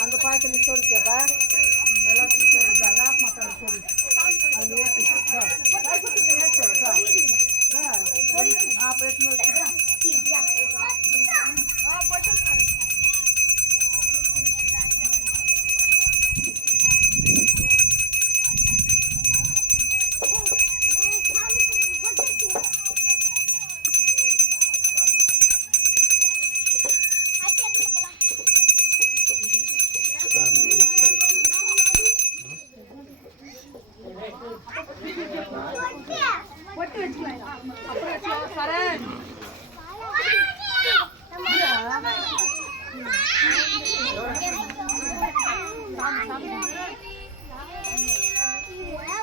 அந்த பாயத்தில் சொல்லிட்டேப்பா எல்லாத்துக்கும் சரி ஜாப் மாட்டாங்க சரி அது ஆப்ரேஷன் வச்சுக்கிறேன்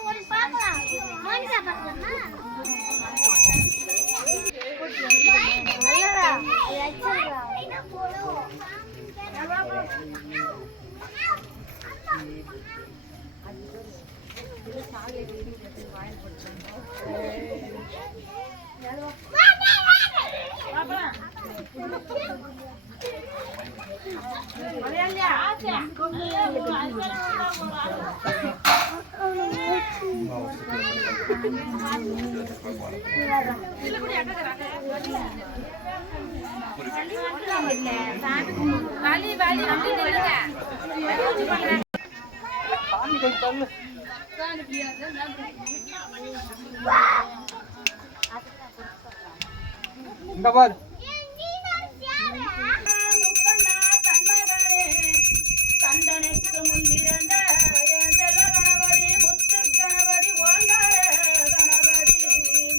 ஒரு இங்க பாரு தண்டனைக்கு முன்பிருந்த செல்ல கணபதி முத்து கணபதி ஓங்கார கணபதி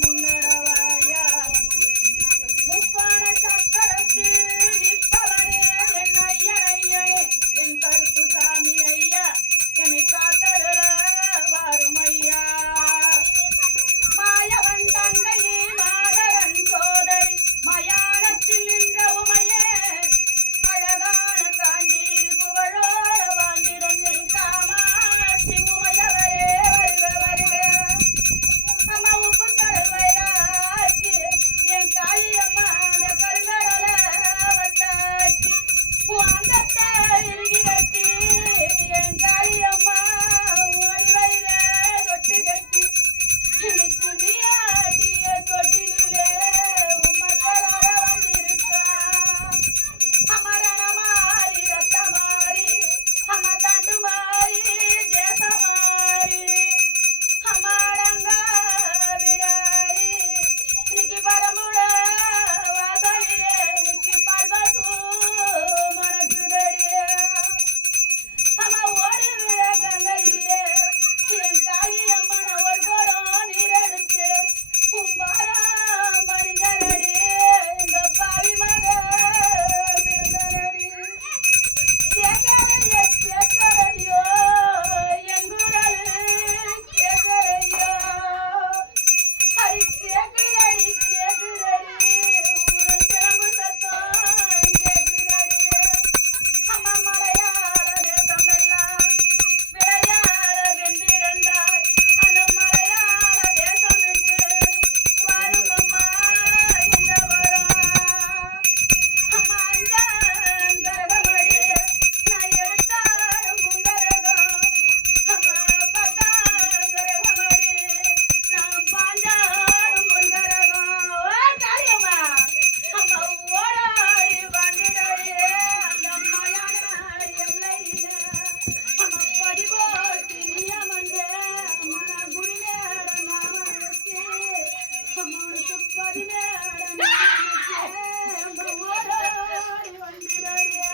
முன்னடவாயா முப்பான சக்கரத்து நிற்பவனே என் ஐயனையே என் கருப்பு சாமி ஐயா என்னை காத்தருள வாரும் ஐயா மாயவன் தங்கையே மாதரன் சோதரி மயானத்தில் நின்ற உமையே அழகான காஞ்சியில் புகழோட வாழ்ந்திடும் என் காமாட்சி உமையவரே வருக வருக அம்மா உப்பு கடல் வயலாக்கி என் காளியம்மா அந்த கருங்கடல வத்தாக்கி அங்கத்தை இறுகி கட்டி என் காளியம்மா ஓடி வயிற தொட்டு கட்டி இன்னைக்கு நீயாட்டிய தொட்டிலே உம்மக்களார வந்திருக்கா அமரண மாறி ரத்த மாறி அம தண்டு மாறி தேச மாறி அமாடங்க விடாரி இன்னைக்கு பரமுட வாசலிலே இன்னைக்கு பல்பசு மணக்குதடியே அம்மா ஒரு கங்கையிலே என் காளியம்மன ஒரு குடம் நீரெடுத்து கும்பாரா மணிந்தனடி இந்த பாவி மக பிறந்தனடி கேட்கலையோ கேட்கலையோ எங்குடல் கேட்கலையோ ஹரி கேட்குதடி கேட்குதடி உன் சிலம்பு சத்தம் கேட்குதடி அம்மா மலையாள தேசம் எல்லாம் விளையாட வென்றிருந்தாய் அந்த மலையாள தேசம் விட்டு வரும் அம்மா இந்த வரம் அம்மா அந்த கரகமடி நான் எடுத்தாடும் உங்கரகம் அம்மா பத்தாங்கரகமடி நான் பாஞ்சாடும் உங்கரகம் காரியம்மா அம்மா ஓடாடி வந்திடையே அந்த மயான எல்லையில அம்மா படிபோட்டி நியமந்த மன குடிநேட நாமனுக்கு அம்மனுக்கு பதினேட நாமனுக்கு அம்மா ஓடாடி வந்திடையா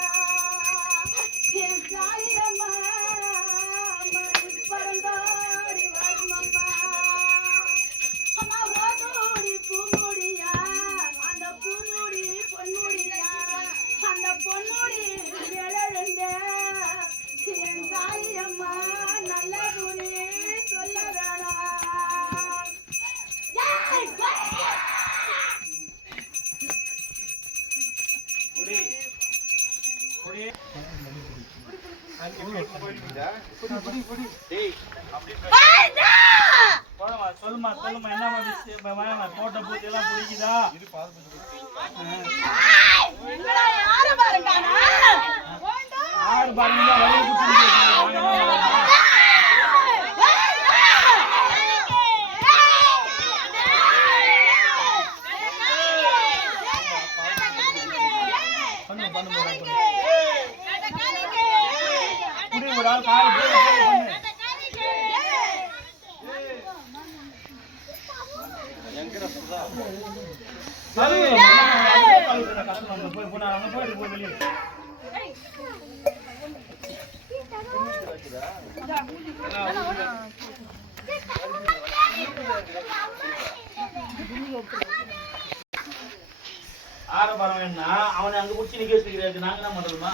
என் காளியம்மா அம்மா பறந்தாடி வருமம்மா அம்மா ஓதோடி பூமுடியா அந்த பூமுடி பொன்முடியா அந்த பொன்முடி விளைந்த என் காளியம்மா நல்ல குறி சொல்ல வேணாம் ஏய், சொல்லுமா சொல்லுமா என்னமா விஷயம் போட்ட பூத்தி எல்லாம் பிடிக்குதா ஆறு பாருங்க வழியை ஆரம்பரம் என்ன அவனை அங்க குடிச்சு நிக்க வச்சுக்கிறாரு நாங்க என்ன பண்றோமா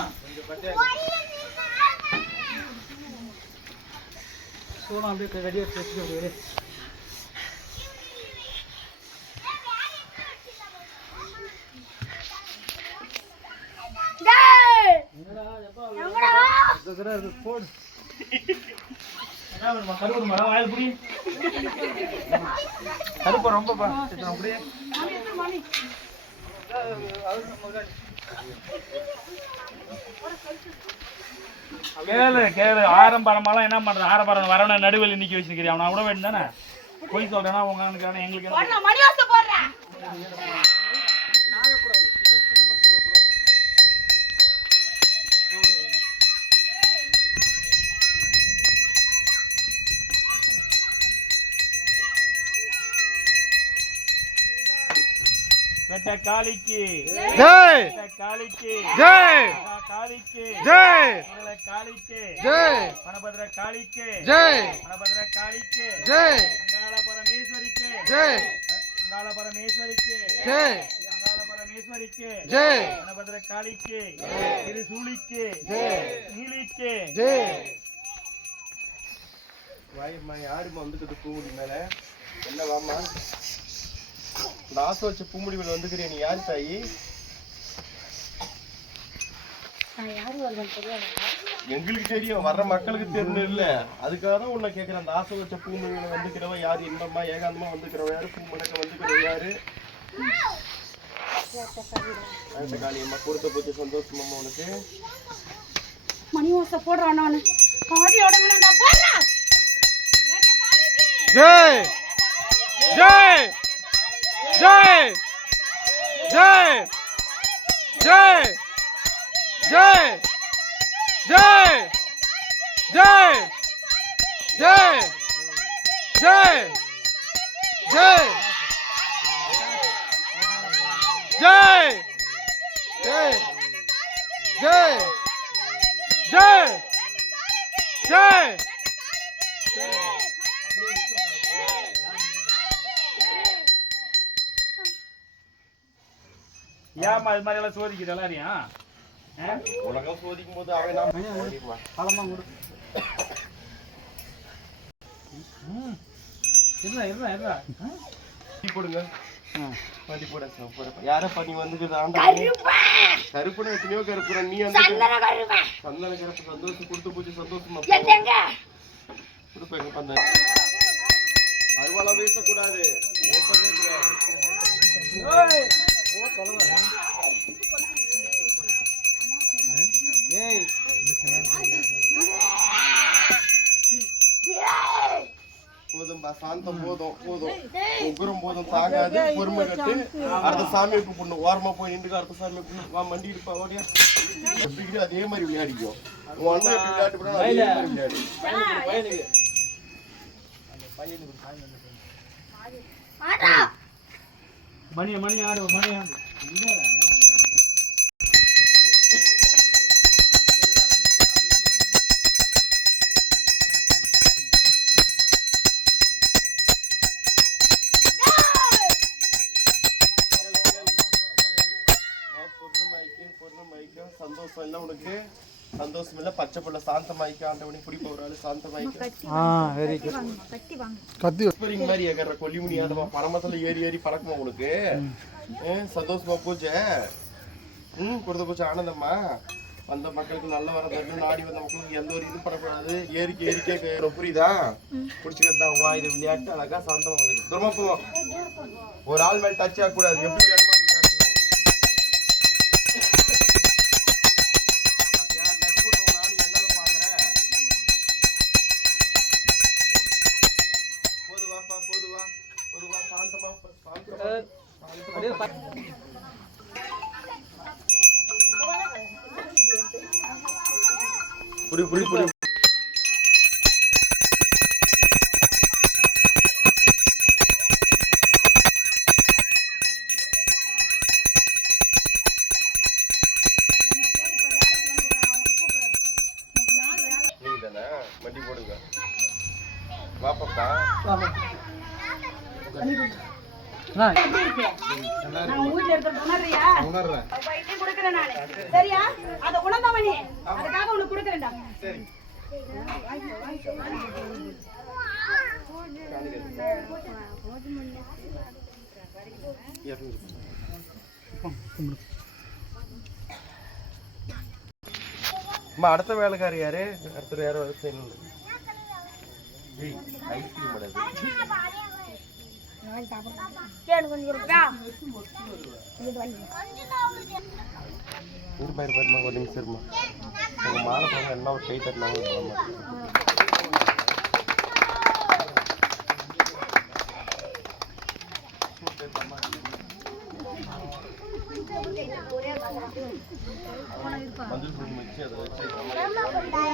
சோளம் அப்படியே ரெடியா வச்சுக்கோ போடு. என்ன வேணுமா? கருப்பு மரம் வாயில் புடி. கருப்பு ரொம்ப அப்படியே கேளு கேளு. ஆரம்பரமாலாம் என்ன பண்றது? ஆரம்பரம் வரவன நடுவில் நிக்க வச்சிருக்கிறேன். அவனை விட வேண்டும் தானே? போய் சொல்றேன்னா உங்களுக்கு எங்களுக்கு வெட்ட காளிக்கு ஜெய் காளிக்கு ஜெய் காளிக்கு ஜெய் காளிக்கு ஜெய் வனபத்ர காளிக்கு ஜெய் வனபத்ர காளிக்கு ஜெய் அங்காள பரமேஸ்வரிக்கு ஜெய் அங்காள பரமேஸ்வரிக்கு ஜெய் அங்காள பரமேஸ்வரிக்கு ஜெய் வனபத்ர காளிக்கு திருசூலிக்கு ஜெய் நீலிக்கு ஜெய். வாயம்மா யாருமா வந்துக்குது பூமுடி மேல? என்ன வாமா இந்த ஆசை வச்ச பூமுடி மேல வந்துக்கிறேன். நீ யாரு தாயி? எங்களுக்கு தெரியும், வர்ற மக்களுக்கு தெரியும் இல்ல. அதுக்காக தான் உன்னை கேட்கிறேன். அந்த ஆசை வச்ச பூமுடி மேல வந்துக்கிறவ யாரு? இன்பமா ஏகாந்தமா வந்துக்கிறவ யாரு? பூமணக்க வந்துக்கிறவ யாரு? காளியம்மா கொடுத்த போச்சு சந்தோஷமா உனக்கு? மணி ஓசை போடுறான் நானு பாடியோட போடுறா. ஜெய் ஜெய் ஜெய் ஜெய் ஜெய் ஜெய் ஜெய் ஜெய் ஜெய் ஜெய் ஜெய் ஜெய் ஜெய் ஜெய் ஜெய் ஜெய். ஏமா இது மாதிரி எல்லாம் சோதிக்குது எல்லாரையும்? உலகம் சோதிக்கும் போது அவன் பழமா கொடு. போடுங்க. பண்ணி போட யாரப்பா நீ வந்துக்குது? ஆண்டா கருப்புனா எத்தனையோ கருப்புற. நீ வந்து சந்தன கருப்பு சந்தோஷம் கொடுத்து போச்சு. சந்தோஷமா கொடுப்பேங்க. பந்த அருவாளா பேசக்கூடாது. போதும்பா, சாந்தம் போதும் போதும். உக்கரம் போதும் தாங்காது. பொறுமை கட்டு. அடுத்த சாமியை கூப்பிடணும். ஓரமா போய் நின்று அடுத்த சாமியை கூப்பிடணும். வா மண்டி இருப்பா ஓடியா. எப்படி அதே மாதிரி விளையாடிக்கும். உன் அண்ணன் எப்படி விளையாட்டு போனா அதே மாதிரி விளையாடு. மணி மணி ஆடு மணி ஆடு. சந்தோஷம் இல்ல உனக்கு? சந்தோஷம் இல்ல? பச்சை புள்ள சாந்தமாய்க்க. ஆண்டவனி குடி போறாரு சாந்தமாய்க்க. Very good. கத்தி மாதிரி ஏகற கொல்லிமுனி ஆதமா பரமத்துல ஏறி ஏறி பழக்கமா உனக்கு? சந்தோஷமா பூஜை கொடுத்த பூஜை ஆனந்தம்மா. வந்த மக்களுக்கு நல்ல வர தரணும். நாடி வந்த மக்களுக்கு எந்த ஒரு இது பண்ணக்கூடாது. ஏறிக்கை ஏறிக்கை புரியுதா? பிடிச்சிக்கிறதுதான் வா. இது விளையாட்டு அழகா சாந்தமா வந்து தூரமா போவோம். ஒரு ஆள் மேல டச் ஆகக்கூடாது. எப்படி வேணுமா புடி புடி புடி. நீங்க தானே வண்டி போடுங்க. வாப்பா சரியா? அத உணர்ந்தவனே அதுக்காக உனக்கு கொடுக்கறேன்டா. சரி. அம்மா அடுத்த வேலைக்காரி யாரு? அடுத்த யாரோ செய்யணும். ஐஸ்கிரீம் கிடையாது. பாருமா ஒரு நிமிஷம் இருமா. உங்க மாலை பாருங்க என்ன ஒரு கை தட்டினாங்க. மஞ்சள் பொடி மிக்சி அதை வச்சு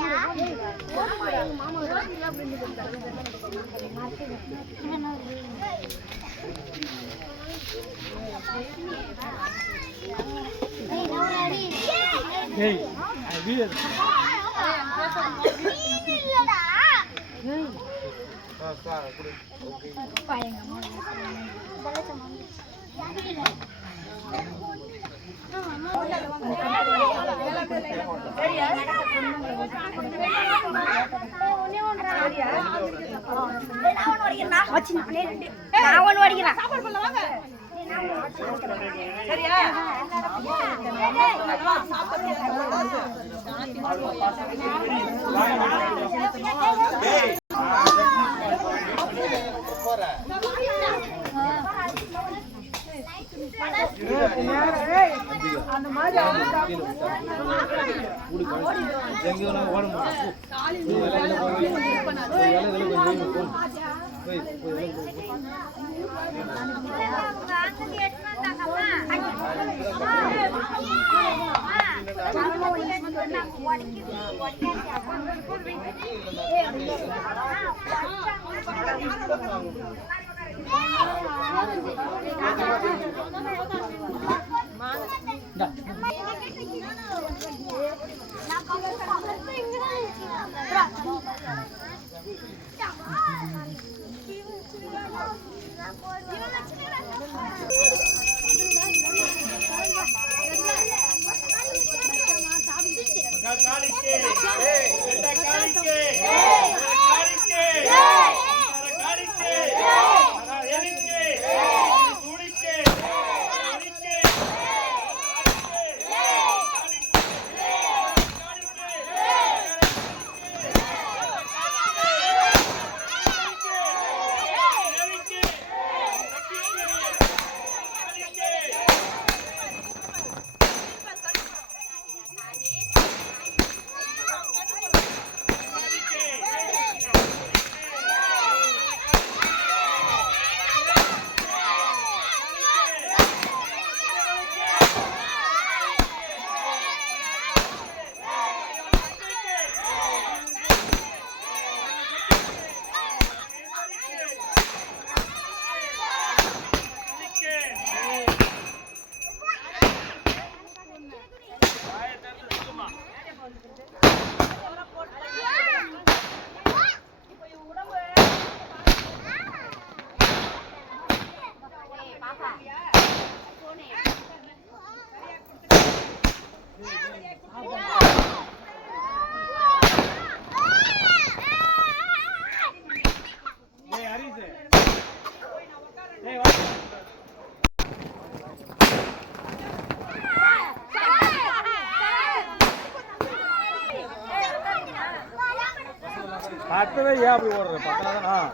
பத்தவே ஏன் அப்படி ஓடுற பத்தாதான்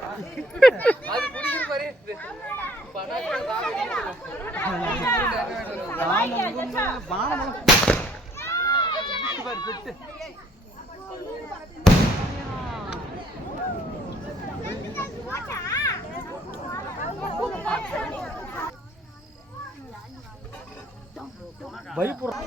பயப்படுற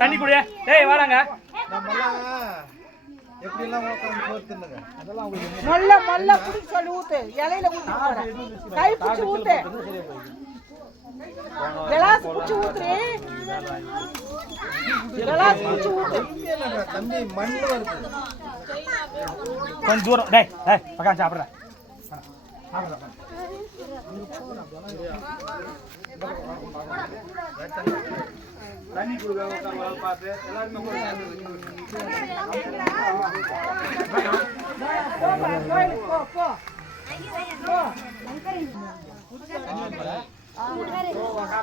தண்ணி குடியா டேய் வாடாங்க மொல்ல மொல்ல புடிச்சு சொல்லி ஊத்து இலையில ஊத்து கை புடிச்சு ஊத்து கிளாஸ் புடிச்சு ஊத்துறே இதெல்லாம் குடிச்சு ஊத்து. தம்பி மண்ணு வருது. கொஞ்சம் தூரம் டேய் டேய் பக்கம் சாப்பிடுற தண்ணி கொடுக்க பார்த்து எல்லாருமே போ போ.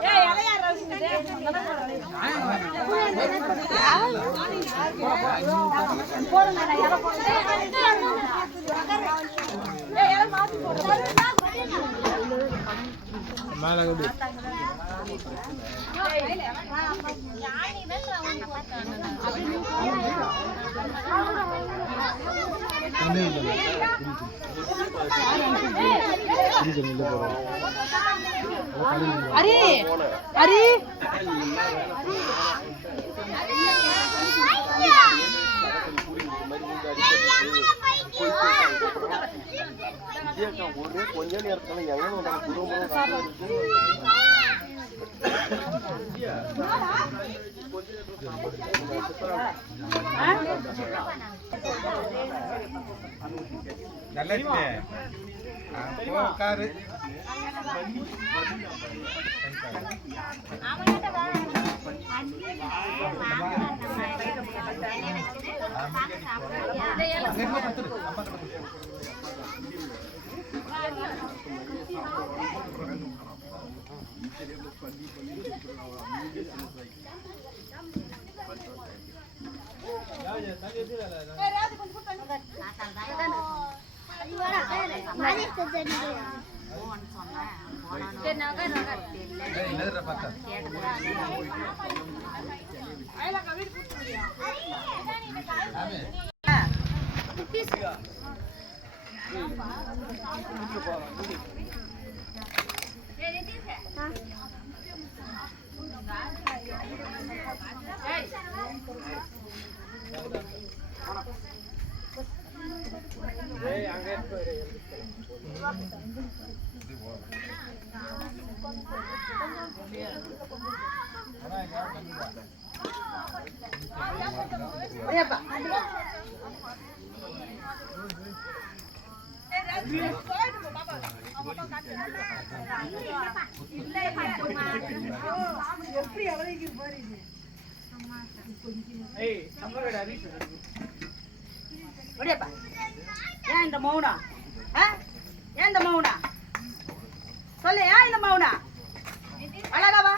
ஏய் இலையா ரவுசிடே. போடுங்க நான் இலை போடுறேன். ஏய் இலை மாத்தி போடு. மேல கொடு. அரி அரி கொஞ்ச நேரத்துல எங்க குடும்பம் உட்காரு. ஏன் இந்த மௌனம்? ஏன் இந்த மௌனம்? சொல்லு, ஏன் இந்த மௌனம்? அழகாவா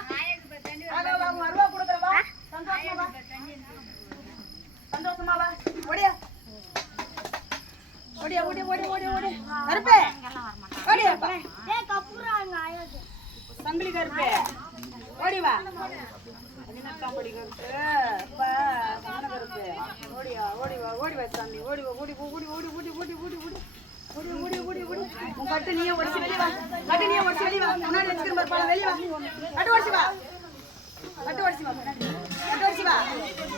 அழகாவா அருவா கொடுக்குறவா சந்தோஷமாவா சந்தோஷமாவா ஓடியா ஓடியா ஓடி ஓடி ஓடி ஓடி கருப்பே ஓடியா சங்கிலி கருப்பே ஓடி வா கபடி கருப்பு கருப்பு ஓடியா ஓடி வா ஓடி வா சாமி ஓடி வா ஓடி ஓடி ஓடி ஓடி ஓடி ஓடி ஓடி ஓடி ஓடி ஓடி ஓடி உன் கட்டு நீயே ஒடிச்சு வெளியே வா கட்டு நீயே ஒடிச்சு வெளியே வா முன்னாடி வச்சுக்கிற பாரு வெளியே வா கட்டு ஒடிச்சு வா கட்டு ஒடிச்சு வா கட்டு ஒடிச்சு வா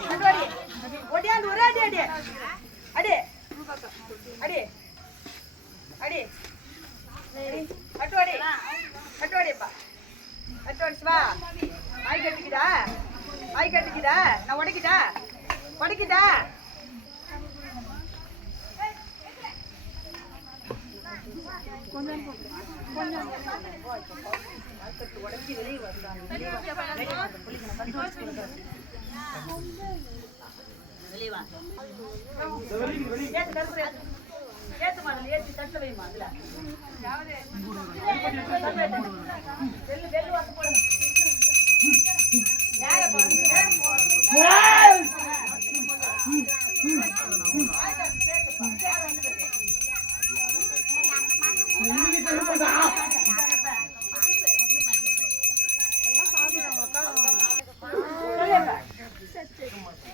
கட்டு ஓடி ஓடியாந்து ஒரே அடி அடி அடி அடி அடி கட்டு ஓடி கட்டு ஓடிப்பா கட்டு ஒடிச்சு வா ஆய் கட்டிக்கிடா ஆய் கட்டிக்கிடா நான் உடைக்கிட்டா உடைக்கிட்டா உடச்சி வெளியே வந்தாங்க வெளியே வா ஏத்து மாதிரி ஏற்றி தட்டு வைமா அதுல வெள்ளு வாசம் போடுங்க யாரை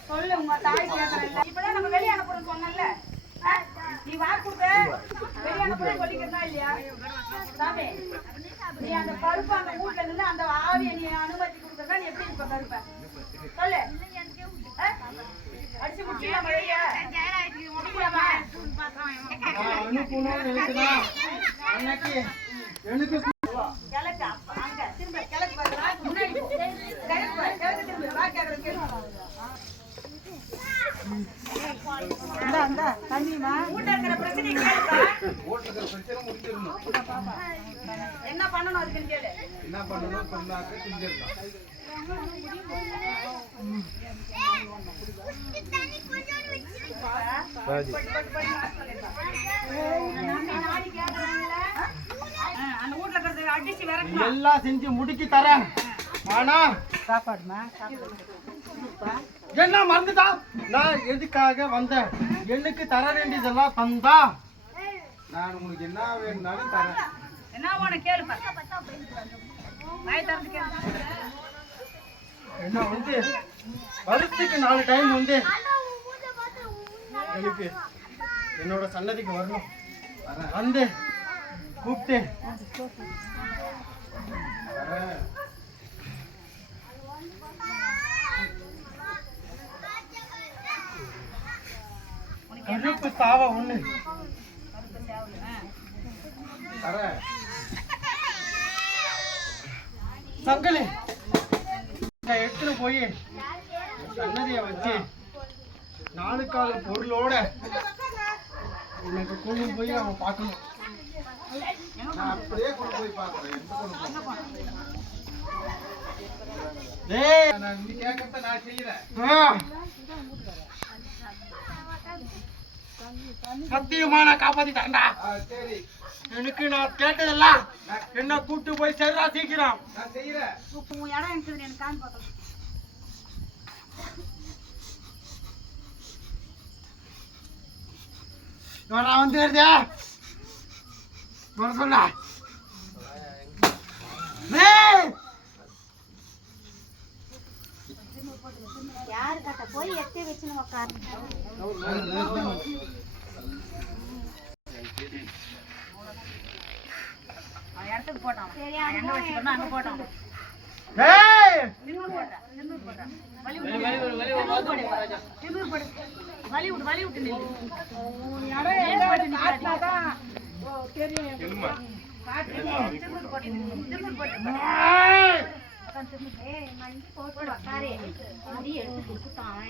சொல்லு உங்க தாய் கேட்கறேன் இப்பதான் நம்ம வெளியே அனுப்புறோம் சொன்னல நீ வாக்குப்ப வெளியே அனுப்புறேன் சொல்லிக்கிறதா இல்லையா சாமி நீ அந்த பருப்பு அந்த வீட்டுல இருந்து அந்த ஆவியை நீ அனுமதி கொடுக்கறதா நீ எப்படி இருப்ப கருப்ப சொல்லு அடிச்சு முடிச்சா மழையா கிழக்கு அங்க திரும்ப கிழக்கு முன்னாடி கிழக்கு திரும்ப வா கேக்குறேன் இந்தா இந்தா தண்ணிமா வீட்டுல இருக்கிற பிரச்சனை கேளுப்பா. என்ன பண்ணணும் அதுக்குன்னு கேளு. என்ன பண்ணணும் சொன்னாக்க செஞ்சிடலாம். அந்த வீட்டுல இருக்கிறது அடிச்சு விரட்டணும். எல்லாம் செஞ்சு முடிக்கி தரேன். ஆனா சாப்பாடுமா என்ன மறந்துட்டா? நான் எதுக்காக வந்தேன்? எனக்கு தர வேண்டியதெல்லாம் தந்தா நான் உங்களுக்கு என்ன வேணும்னாலும் தரேன். என்ன வேணும் கேளுப்பா. வாய் திறந்து கேளு. என்ன வந்து வருஷத்துக்கு 4 டைம் வந்து எனக்கு என்னோட சன்னதிக்கு வரணும். வந்து கூப்பிட்டு கருப்பு சாவ ஒண்ணு சங்கலி எடுத்துட்டு போய் சன்னதிய வச்சு 4 கால பொருளோட எனக்கு கொண்டு போய் அவன் பார்க்கணும். நான் அப்படியே கொண்டு போய் பார்க்கிறேன். நான் நீ கேட்கறத நான் செய்யறேன். சத்தியமா நான் காப்பாத்தி தரேன்டா. சரி, எனக்கு நான் கேட்டதெல்லாம் என்ன கூட்டு போய் சேர்றா சீக்கிரம். நான் செய்யறேன். உன் இடம் இருக்குது எனக்கு காமி பார்க்கலாம். நான் வந்து வருதே வர சொல்ல. யாரு கட்ட போய் எட்டி வச்சுன்னு உட்காரு. அவன் இடத்துக்கு போட்டான். எங்க வச்சுக்கணும் அங்க போட்டான். திருநூறு போடுறா, திருநூறு போடுறா. வலி விட்டு வலி விட்டு நில்லு. திருநூறு போட்டு திருநூறு போட்டு ஏய் மண்டி போட்டு உட்காரு. முடி எடுத்து கொடுத்துட்டான்.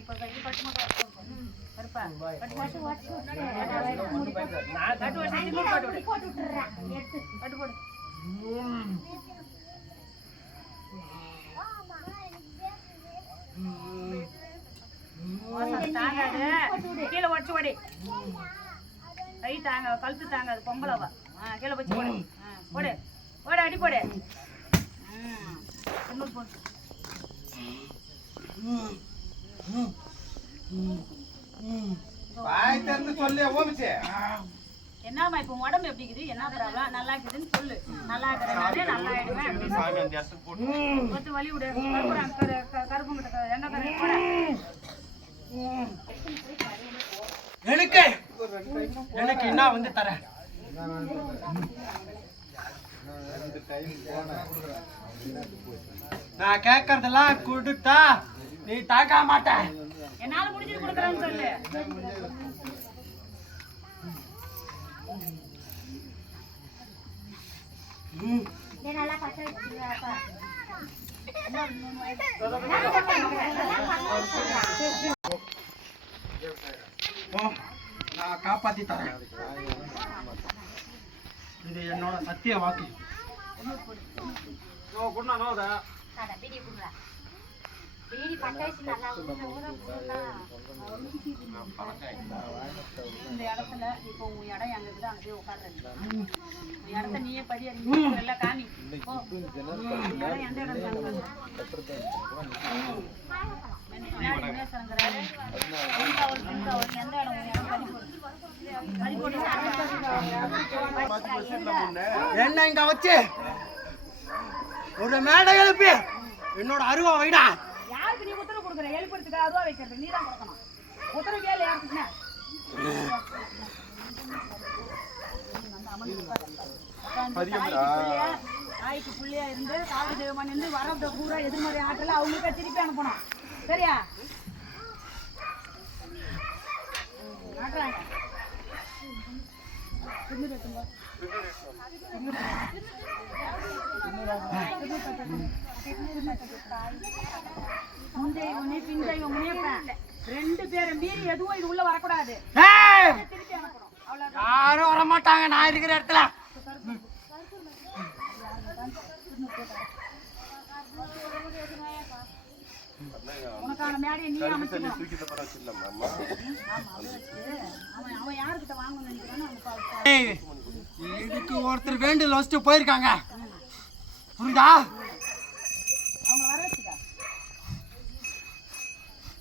இப்ப கட்டி பட்டு மட்டும் கருப்பா கட்டு வாட்டு வாட்டு கட்டு வச்சு திருநூறு போட்டு விடு. போட்டு விட்டுறேன். எடுத்து கட்டு போடு. தாங்காது கீழே உடச்சு ஓடி. கை தாங்க கழுத்து தாங்காது பொம்பளவா. கீழே வச்சு போடு. போடு போடு அடி போடு. திருநூறு போட்டு வாய் திறந்து சொல்லு ஓமிச்சே. என்னம்மா இப்ப உடம்பு எப்படி இருக்குது? என்ன ப்ராப்ளம்? நல்லா இருக்குதுன்னு சொல்லு. நல்லா இருக்கிறேன் நல்லா ஆயிடுவேன் அப்படின்னு கொத்து வலி விடு. கருப்புங்கிட்ட எங்க கரை எனக்கு எனக்கு என்ன வந்து தர? நான் கேட்கறதெல்லாம் கொடுத்தா நீ தாக்க மாட்ட. என்னால முடிஞ்சது கொடுக்குறேன்னு சொல்லு. நல்லா கட்ட வச்சுருவாப்பா. நான் காப்பாத்தி தரேன். இது என்னோட சத்திய வாக்கு. பீடி குடுறா. பீடி பட்டாச்சு நல்லா இந்த இடத்துல இப்போ உன் இடம் எங்க இருக்குது அங்கே போய் உட்காடுறேன். உன் இடத்த நீயே படி அறிஞ்சு எல்லாம் காமி. இடம் எந்த இடம் எந்த இடம் என்ன இங்க வச்சு ஒரு மேடை எழுப்பி என்னோட அருவா வைடா. யாருக்கு நீ உத்தரவு கொடுக்குற? எழுப்புறதுக்கு அருவா வைக்கிறது நீ தான் கொடுக்கணும். உத்தரவு கேளு யாருக்குன்னா. ஆய்க்கு புள்ளியா இருந்து காவடி தெய்வமா நின்று வரத பூரா எதிர்மறை ஆற்றல அவங்களுக்கு திருப்பி அனுப்பணும். சரியா? ஆட்டுறாங்க முந்தைய பிந்தைய முனையப்பேன் 2 பேரும் மீறி எதுவும் இது உள்ள வரக்கூடாது. திருப்பி அனுப்பணும். அவ்வளவுதான். யாரும் வரமாட்டாங்க நான் இருக்கிற இடத்துல. உனக்கான மேடையை நீ அமைச்சுக்கணும். தூக்கி தப்பா வச்சிடலாமா அம்மா? அவன் யாருக்கிட்ட வாங்கணும்னு நினைக்கிறான்னு இதுக்கு ஒருத்தர் வேண்டியல் வச்சுட்டு போயிருக்காங்க. புரியுதா? அவங்க வர வச்சுக்க.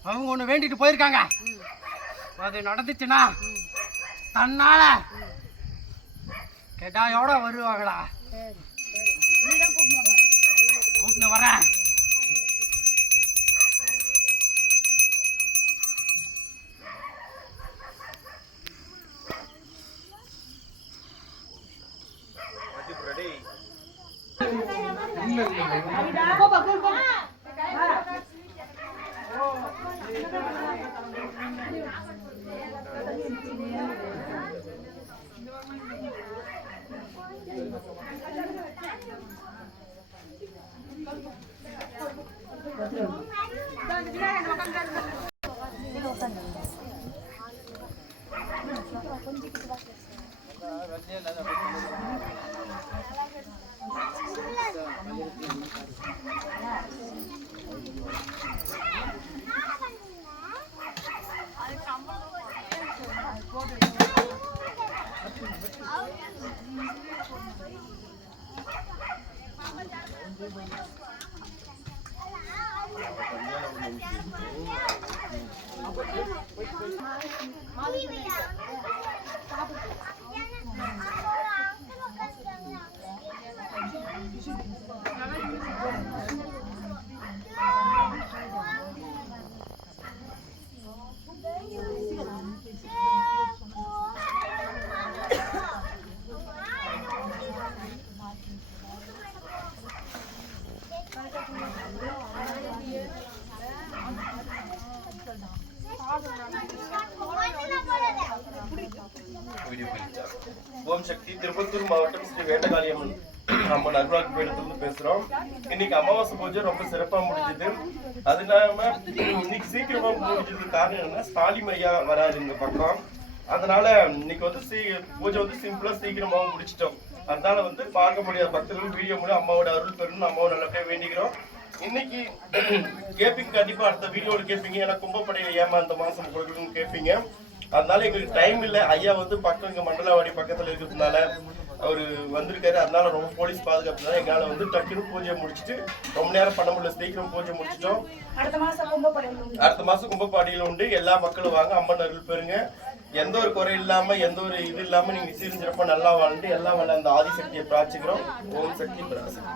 அவங்க ஒண்ணு வேண்டிட்டு போயிருக்காங்க. அது நடந்துச்சுன்னா தன்னால கெடாயோட வருவாங்களா? நீதான் கூப்பிட்டு வரேன். ஓம் சக்தி திருப்பத்தூர் மாவட்டம் ஸ்ரீ வேண்டகாளியம்மன் அம்மன் அருள்வாக்கு பீடத்துல பேசுறோம். இன்னைக்கு அமாவாசை பூஜை ரொம்ப சிறப்பா முடிஞ்சது. அது இல்லாம இன்னைக்கு சீக்கிரமா முடிஞ்சது காரணம் என்னன்னா ஸ்டாலின் ஐயா வராது இந்த பக்கம். அதனால இன்னைக்கு வந்து பூஜை வந்து சிம்பிளா சீக்கிரமாவும் முடிச்சிட்டோம். அதனால வந்து பார்க்க முடியாத பக்தர்கள் வீடியோ மூலம் அம்மாவோட அருள் பெறணும், அம்மாவோட நல்லபடியா வேண்டிக்கிறோம். இன்னைக்கு கேட்பீங்க, கண்டிப்பா அடுத்த வீடியோல கேட்பீங்க. ஏன்னா கும்பப்படையில ஏமா இந்த மாசம் கொடுக்கணும்னு கேட்பீங்க. அதனால எங்களுக்கு டைம் இல்லை. ஐயா வந்து பக்கம் இங்க மண்டலவாடி பக்கத்துல இருக்கிறதுனால அவரு வந்திருக்காரு. அதனால ரொம்ப போலீஸ் பாதுகாப்பு தான் எங்களால வந்து டக்குனு பூஜையை முடிச்சுட்டு ரொம்ப நேரம் பண்ண முடியல. சீக்கிரம் பூஜை முடிச்சிட்டோம். அடுத்த மாசம் கும்பப்பாடியில் உண்டு. எல்லா மக்களும் வாங்க, அம்மன் அருள் பெறுங்க. எந்த ஒரு குறை இல்லாம எந்த ஒரு இது இல்லாம நீங்க சீர்சிறப்பா நல்லா வாழ்ந்து எல்லாம் வல்ல அந்த ஆதிசக்தியை பிரார்த்திக்கிறோம். ஓம் சக்தி பிரார்த்தனை.